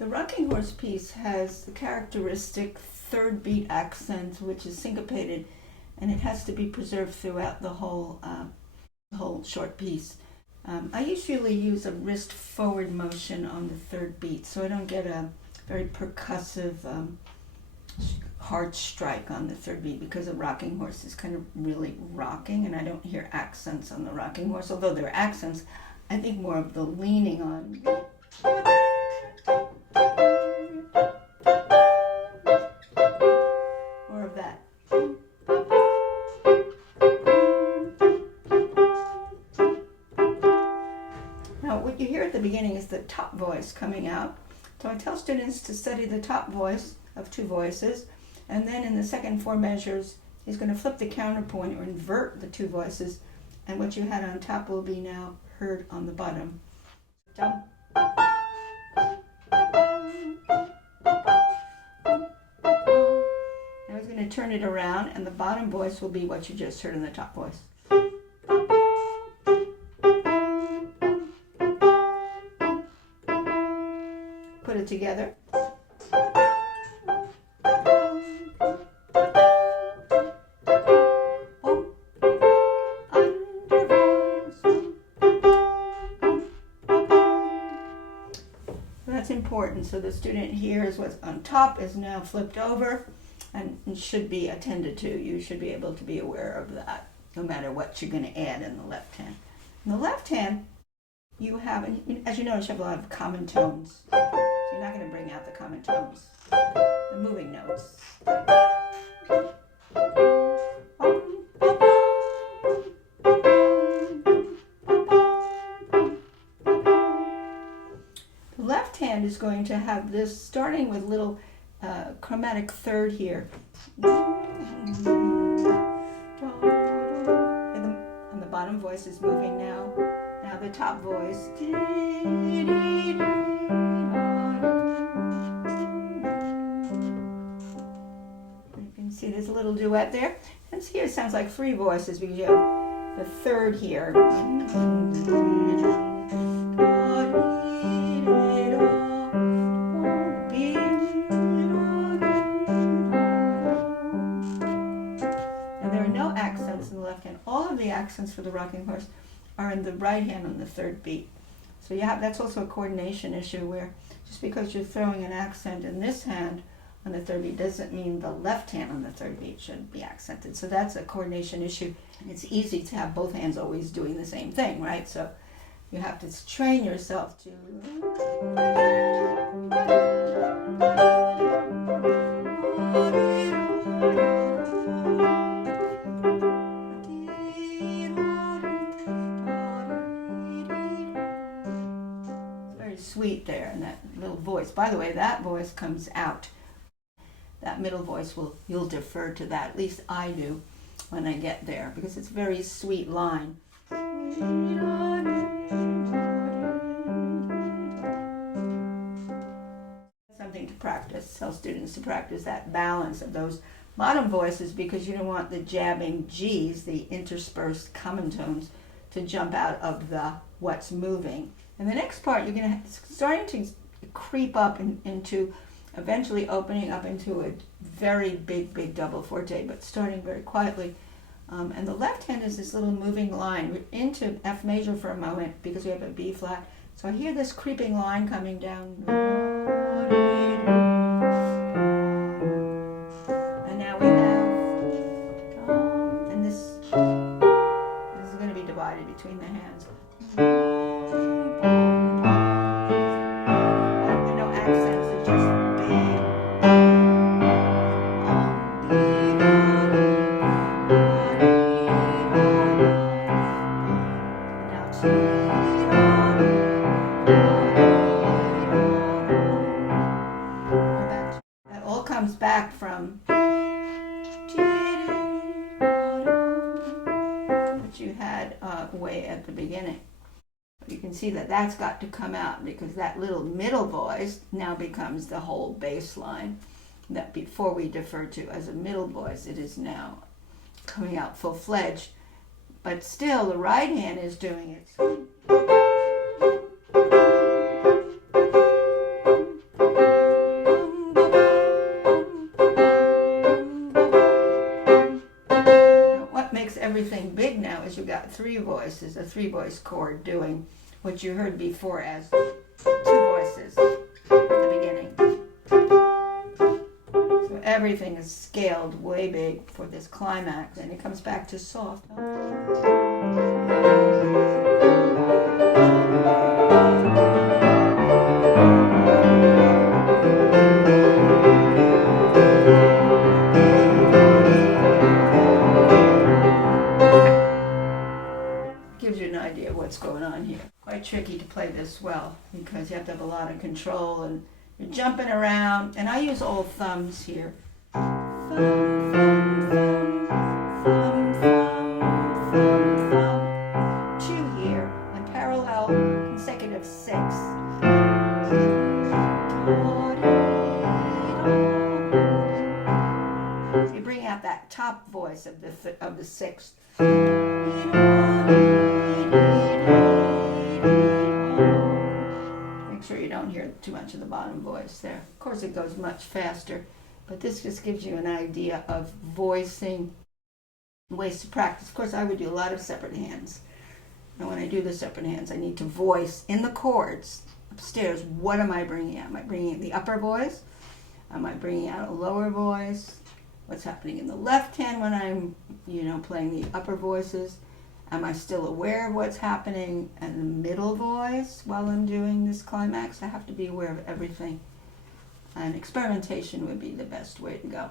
The rocking horse piece has the characteristic third beat accent, which is syncopated, and it has to be preserved throughout the whole short piece. I usually use a wrist forward motion on the third beat, so I don't get a very percussive hard strike on the third beat, because a rocking horse is kind of really rocking, and I don't hear accents on the rocking horse. Although there are accents, I think more of the leaning on. More of that. Now, what you hear at the beginning is the top voice coming out. So I tell students to study the top voice of two voices, and then in the second four measures, he's going to flip the counterpoint or invert the two voices, and what you had on top will be now heard on the bottom. Now he's going to turn it around, and the bottom voice will be what you just heard in the top voice. Put it together. That's important, so the student hears what's on top is now flipped over and should be attended to. You should be able to be aware of that, no matter what you're going to add in the left hand. In the left hand, you have, as you notice, you have a lot of common tones. So you're not going to bring out the common tones, the moving notes. The left hand is going to have this, starting with little chromatic third here. And the bottom voice is moving now. Now the top voice. You can see there's a little duet there. And here it sounds like three voices because you have the third here. And there are no accents in the left hand. All of the accents for the rocking horse are in the right hand on the third beat. So that's also a coordination issue, where just because you're throwing an accent in this hand on the third beat doesn't mean the left hand on the third beat should be accented. So that's a coordination issue. It's easy to have both hands always doing the same thing, right? So you have to train yourself to. Sweet there, and that little voice. By the way, that voice comes out. That middle voice you'll defer to that. At least I do when I get there, because it's a very sweet line. Something to practice. Tell students to practice that balance of those bottom voices, because you don't want the jabbing G's, the interspersed common tones, to jump out of the what's moving. And the next part, you're going to starting to creep up into eventually opening up into a very big double forte, but starting very quietly. And the left hand is this little moving line. We're into F major for a moment because we have a B flat. So I hear this creeping line coming down. And now we have, and this is going to be divided between the hands. That all comes back from what you had way at the beginning. You can see that that's got to come out, because that little middle voice now becomes the whole bass line that before we deferred to as a middle voice. It is now coming out full-fledged, but still the right hand is doing it. voice, you've got three voices, a three-voice chord doing what you heard before as two voices at the beginning. So everything is scaled way big for this climax, and it comes back to soft. Gives you an idea of what's going on here. Quite tricky to play this well because you have to have a lot of control and you're jumping around, and I use old thumbs here. Thumb, thumb, thumb, thumb, thumb, thumb, thumb. Two here, and parallel consecutive six. So you bring out that top voice of the sixth. Make sure you don't hear too much of the bottom voice there. Of course it goes much faster, but this just gives you an idea of voicing, ways to practice. Of course I would do a lot of separate hands. And when I do the separate hands, I need to voice in the chords upstairs. What am I bringing out? Am I bringing out the upper voice? Am I bringing out a lower voice? What's happening in the left hand when I'm, playing the upper voices? Am I still aware of what's happening in the middle voice while I'm doing this climax? I have to be aware of everything. And experimentation would be the best way to go.